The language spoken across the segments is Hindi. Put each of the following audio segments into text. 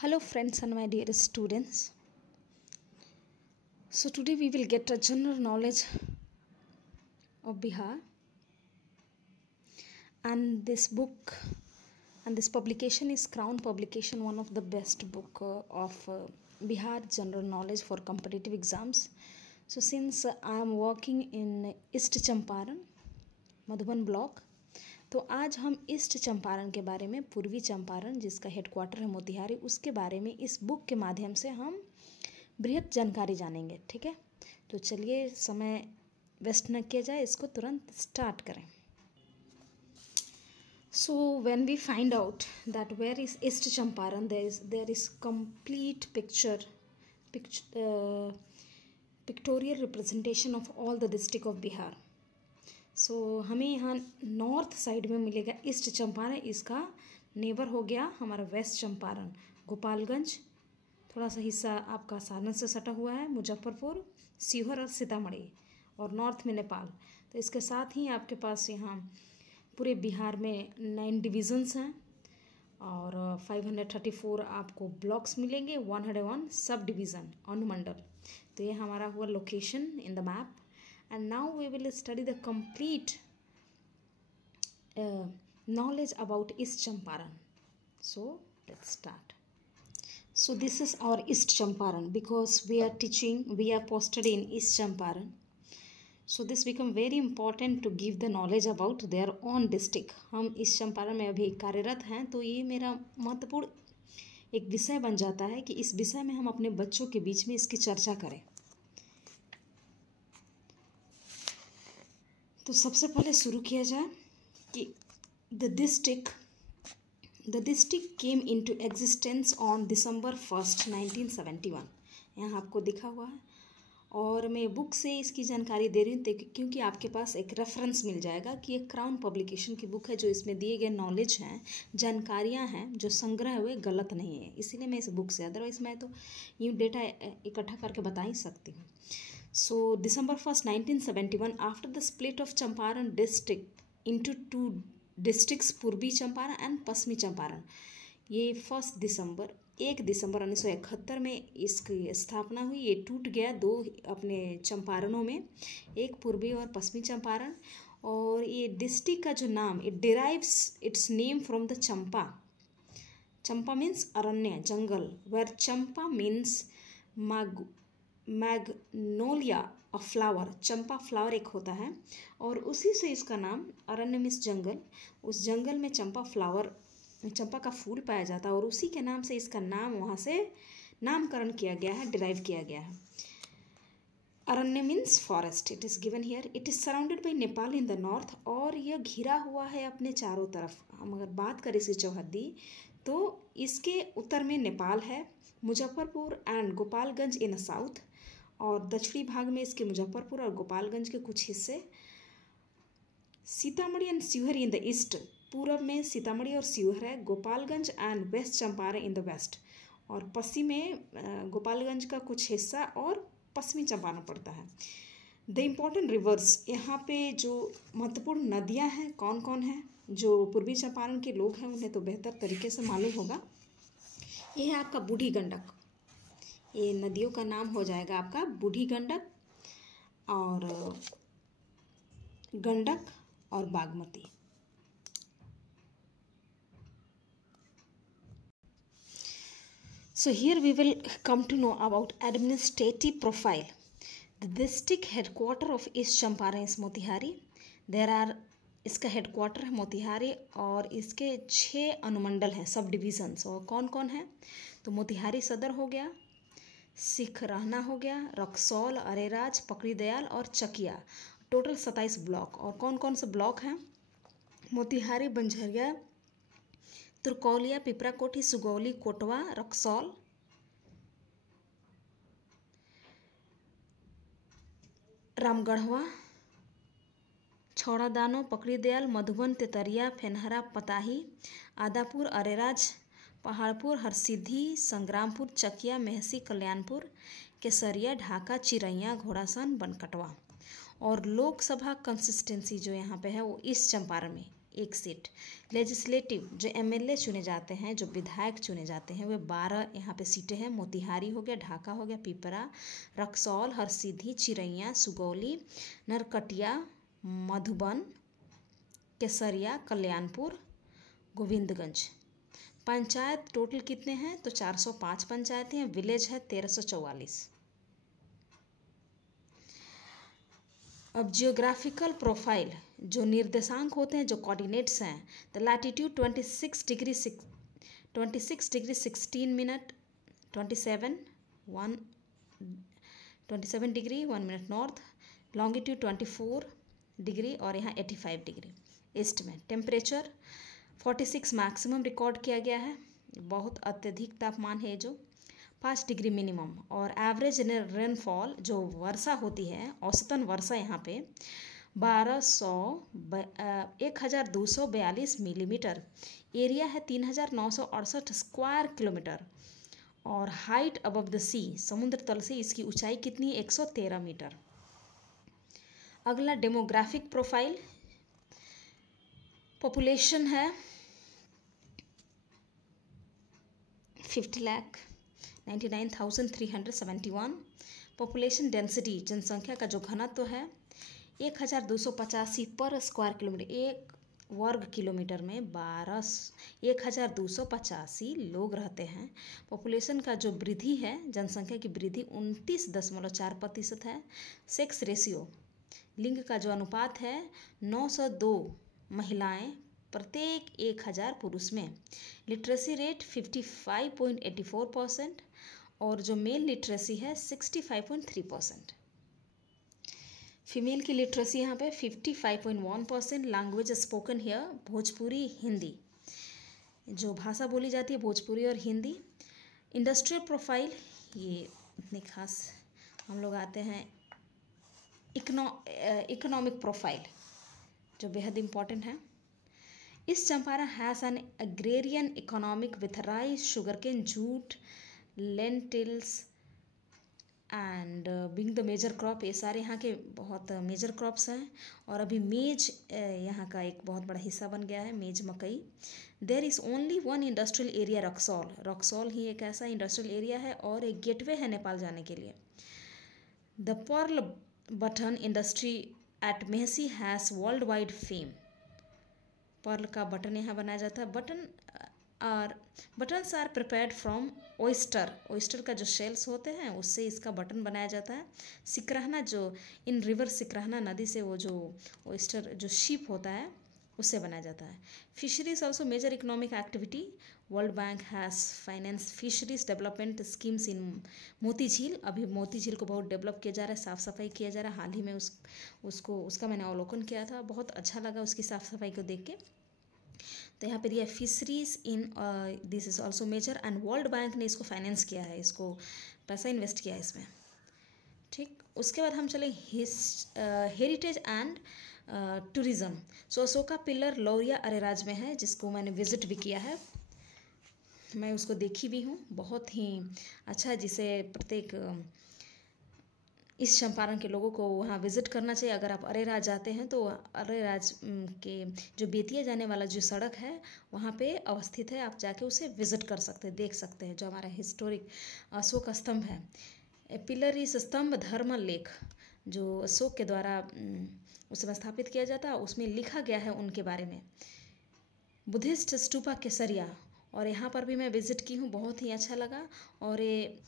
Hello friends and my dear students. So today we will get a general knowledge of Bihar, and this book and this publication is Crown Publication, one of the best book of Bihar general knowledge for competitive exams. So since I am working in East Champaran, Madhuban block, तो आज हम ईस्ट चंपारण के बारे में, पूर्वी चंपारण जिसका हेडक्वार्टर है मोतिहारी, उसके बारे में इस बुक के माध्यम से हम बृहद जानकारी जानेंगे। ठीक है, तो चलिए समय वेस्ट न किया जाए, इसको तुरंत स्टार्ट करें। So when we find out that where is East Champaran, there is complete pictorial representation of all the district of Bihar. So हमें यहाँ नॉर्थ साइड में मिलेगा ईस्ट चंपारण, इसका नेबर हो गया हमारा वेस्ट चंपारण, गोपालगंज, थोड़ा सा हिस्सा आपका सारण से सटा हुआ है, मुजफ्फरपुर, सीहोर और सीतामढ़ी, और नॉर्थ में नेपाल। तो इसके साथ ही आपके पास यहाँ पूरे बिहार में 9 डिविजन्स हैं और 534 आपको ब्लॉक्स मिलेंगे, 101 सब डिवीज़न अनुमंडल। तो ये हमारा हुआ location in the map. And now we will study the complete knowledge about East Champaran. So let's start. So this is our East Champaran because we are posted in East Champaran. So this become very important to give the knowledge about their own district. हम ईस्ट चंपारण में अभी कार्यरत हैं, तो ये मेरा महत्वपूर्ण एक विषय बन जाता है कि इस विषय में हम अपने बच्चों के बीच में इसकी चर्चा करें। तो सबसे पहले शुरू किया जाए कि the district came into existence on December 1st, 1971। यहाँ आपको दिखा हुआ है, और मैं बुक से इसकी जानकारी दे रही हूँ क्योंकि आपके पास एक रेफरेंस मिल जाएगा कि एक क्राउन पब्लिकेशन की बुक है, जो इसमें दिए गए नॉलेज हैं, जानकारियाँ हैं, जो संग्रह हुए गलत नहीं है, इसीलिए मैं इस बुक से, अदरवाइज मैं तो यूँ डेटा इकट्ठा करके बता ही सकती हूँ। So December 1st, 1971, after the split of Champaran district into 2 districts, पूर्वी चंपारण एंड पश्चिमी चंपारण, ये 1 दिसंबर 1971 में इसकी स्थापना हुई। ये टूट गया 2 अपने चंपारणों में, एक पूर्वी और पश्चिमी चंपारण। और ये डिस्ट्रिक्ट का जो नाम, it derives its name from the Champa means अरण्य, जंगल, where Champa means magnolia a flower, चंपा फ्लावर एक होता है, और उसी से इसका नाम, अरण्य मीन्स जंगल, उस जंगल में चंपा का फूल पाया जाता है, और उसी के नाम से इसका नाम वहाँ से नामकरण किया गया है, डिराइव किया गया है। Aranya means forest, it is given here. It is surrounded by Nepal in the north, और यह घिरा हुआ है अपने चारों तरफ। हम अगर बात करें इसकी चौहद्दी, तो इसके उत्तर में नेपाल है, Muzaffarpur and Gopalganj in the south, और दक्षिणी भाग में इसके मुजफ्फरपुर और गोपालगंज के कुछ हिस्से, Sitamarhi and Sehore in the east, पूरब में सीतामढ़ी और सीहोर है, Gopalganj and west Champaran in the west, और पश्चिम में गोपालगंज का कुछ हिस्सा और पश्चिमी चंपारण पड़ता है। द इम्पॉर्टेंट रिवर्स, यहाँ पे जो महत्वपूर्ण नदियाँ हैं कौन कौन हैं, जो पूर्वी चंपारण के लोग हैं उन्हें तो बेहतर तरीके से मालूम होगा। ये है आपका बूढ़ी गंडक, ये नदियों का नाम हो जाएगा आपका बूढ़ी गंडक और गंडक और Bagmati. So here we will come to know about administrative profile. The district headquarter of East Champaran is Motihari. इसका हेडक्वार्टर है मोतिहारी, और इसके 6 अनुमंडल हैं, सब डिविजन्स। और कौन कौन है, तो मोतिहारी सदर हो गया, सिखराना हो गया, रक्सौल, अरेराज, पकड़ी दयाल और चकिया, टोटल 27 ब्लॉक। और कौन कौन से ब्लॉक हैं, मोतिहारी, बंझरिया, तुरकौलिया, पिपराकोठी, सुगौली, कोटवा, रक्सौल, रामगढ़वा, छौड़ादानो, पकड़ी दयाल, मधुबन, तेतरिया, फेनहरा, पताही, आदापुर, अरेराज, पहाड़पुर, हरसिद्धि, संग्रामपुर, चकिया, मेहसी, कल्याणपुर, केसरिया, ढाका, चिरैया, घोड़ासन, बनकटवा। और लोकसभा कंसिस्टेंसी जो यहाँ पे है वो ईस्ट चंपारण में 1 सीट। लेजिस्लेटिव जो एमएलए चुने जाते हैं, जो विधायक चुने जाते हैं, वे 12 यहाँ पे सीटें हैं। मोतिहारी हो गया, ढाका हो गया, पिपरा, रक्सौल, हरसिद्धि, चिरैया, सुगौली, नरकटिया, मधुबन, केसरिया, कल्याणपुर, गोविंदगंज। पंचायत टोटल कितने हैं तो 405 पंचायतें हैं। विलेज है 1344। अब जियोग्राफिकल प्रोफाइल, जो निर्देशांक होते हैं, जो कोऑर्डिनेट्स हैं, the latitude 26 degree 16 minute 27 degree 1 minute north, longitude 24 degree और यहाँ 85 डिग्री ईस्ट में। टेम्परेचर 46 मैक्सिमम रिकॉर्ड किया गया है, बहुत अत्यधिक तापमान है जो। 5 डिग्री मिनिमम। और एवरेज रेनफॉल जो वर्षा होती है, औसतन वर्षा यहाँ पे 1242 मिलीमीटर। एरिया है 3968 स्क्वायर किलोमीटर। और हाइट अबव द सी, समुद्र तल से इसकी ऊंचाई कितनी है 113 मीटर। अगला डेमोग्राफिक प्रोफाइल, पॉपुलेशन है 50,99,371। पॉपुलेशन डेंसिटी, जनसंख्या का जो घनत्व है 1285 पर स्क्वायर किलोमीटर। एक वर्ग किलोमीटर में 1285 लोग रहते हैं। पॉपुलेशन का जो वृद्धि है, जनसंख्या की वृद्धि 29.4% है। सेक्स रेशियो, लिंग का जो अनुपात है 902 महिलाएं प्रत्येक 1000 पुरुष में। लिटरेसी रेट 55.84% और जो मेल लिटरेसी है 65.3%। फीमेल की लिटरेसी यहाँ पे 55.1%। Language spoken here Bhojpuri Hindi, जो भाषा बोली जाती है भोजपुरी और हिंदी। इंडस्ट्रियल प्रोफाइल, ये इतनी खास हम लोग आते हैं इकोनॉमिक प्रोफाइल, जो बेहद इम्पॉर्टेंट है। East Champaran has an agrarian economic with rice, sugarcane, jute, lentils and being the major crop। ये सारे यहाँ के बहुत मेजर क्रॉप्स हैं। और अभी मेज यहाँ का एक बहुत बड़ा हिस्सा बन गया है, मेज मकई। There is only one industrial area Raxaul. Raxaul ही एक ऐसा इंडस्ट्रियल एरिया है और एक गेटवे है नेपाल जाने के लिए। The pearl button industry at Mehsi has world wide fame. Pearl का बटन यहाँ बनाया जाता है। Buttons are prepared from oyster. Oyster का जो शेल्स होते हैं उससे इसका बटन बनाया जाता है। सिकरहना, जो इन रिवर सिकरहना नदी से वो जो ओइस्टर जो शिप होता है उससे बनाया जाता है। Fisheries also major economic activity. World Bank has finance fisheries development schemes in Moti Jheel. अभी मोती झील को बहुत डेवलप किया जा रहा है, साफ़ सफाई किया जा रहा है। हाल ही में उसका मैंने अवलोकन किया था, बहुत अच्छा लगा उसकी साफ़ सफाई को देख के। तो यहाँ पे दिया fisheries in this is also major and world bank ने इसको फाइनेंस किया है, इसको पैसा इन्वेस्ट किया है इसमें। ठीक, उसके बाद हम चले heritage and tourism. So Ashoka pillar Lauriya Areraj में है, जिसको मैंने विज़िट भी किया है, मैं उसको देखी भी हूँ। बहुत ही अच्छा है, जिसे प्रत्येक इस चंपारण के लोगों को वहाँ विज़िट करना चाहिए। अगर आप अरेराज जाते हैं तो अरेराज के जो बेतिया जाने वाला जो सड़क है वहाँ पे अवस्थित है, आप जाके उसे विज़िट कर सकते हैं, देख सकते हैं। जो हमारा हिस्टोरिक अशोक स्तंभ है, पिलर इस स्तंभ धर्म लेख जो अशोक के द्वारा उसमें स्थापित किया जाता है, उसमें लिखा गया है उनके बारे में। बुद्धिस्ट स्तूपा केसरिया, और यहाँ पर भी मैं विज़िट की हूँ, बहुत ही अच्छा लगा। और ये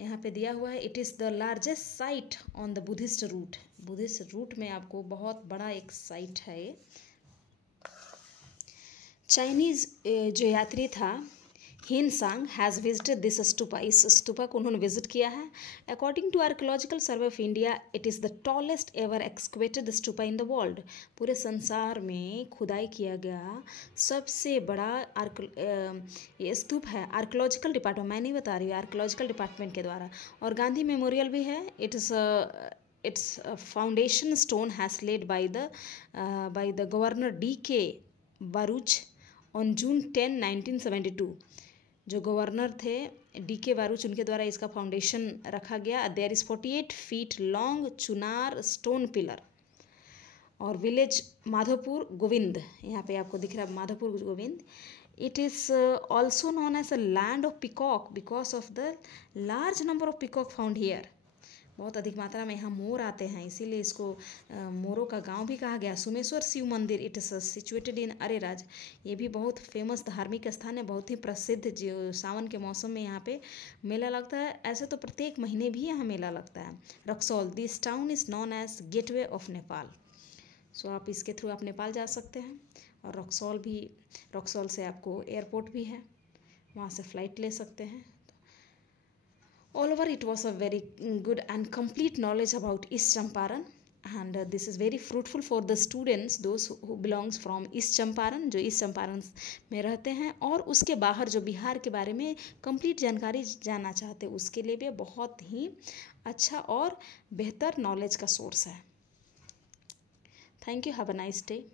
यहाँ पे दिया हुआ है, it is the largest site on the Buddhist route. Buddhist route में आपको बहुत बड़ा एक साइट है ये। चाइनीज़ जो यात्री था हिन सांग हैज़ विजिटेड दिस स्तूपा। इस स्तूपा को उन्होंने विजिट किया है। According to archaeological survey of India, it is the tallest ever excavated stupa in the world. पूरे संसार में खुदाई किया गया सबसे बड़ा ये स्तूप है। आर्कियोलॉजिकल डिपार्टमेंट, मैं नहीं बता रही हूँ, आर्कियोलॉजिकल डिपार्टमेंट के द्वारा। और गांधी मेमोरियल भी है। It's foundation stone has led by the governor D.K. बारूच on June 10, 1972। जो गवर्नर थे D.K. बारूच, उनके द्वारा इसका फाउंडेशन रखा गया। There is 48 feet long Chunar stone pillar और विलेज माधोपुर गोविंद, यहाँ पे आपको दिख रहा है Madhopur Govind. It is also known as a land of peacock because of the large number of peacock found here. बहुत अधिक मात्रा में यहाँ मोर आते हैं, इसीलिए इसको मोरों का गांव भी कहा गया। सुमेश्वर शिव मंदिर, it is situated in Areraj, ये भी बहुत फेमस धार्मिक स्थान है, बहुत ही प्रसिद्ध, जो सावन के मौसम में यहाँ पे मेला लगता है। ऐसे तो प्रत्येक महीने भी यहाँ मेला लगता है। Raxaul, this town is known as gateway of Nepal. So आप इसके थ्रू आप नेपाल जा सकते हैं। और रक्सौल से आपको एयरपोर्ट भी है, वहाँ से फ़्लाइट ले सकते हैं। All over, it was a very good and complete knowledge about East Champaran, and this is very fruitful for the students, those who belongs from East Champaran, जो ईस्ट चंपारण में रहते हैं और उसके बाहर जो बिहार के बारे में कंप्लीट जानकारी जानना चाहते हैं, उसके लिए भी बहुत ही अच्छा और बेहतर नॉलेज का सोर्स है। Thank you, have a nice day.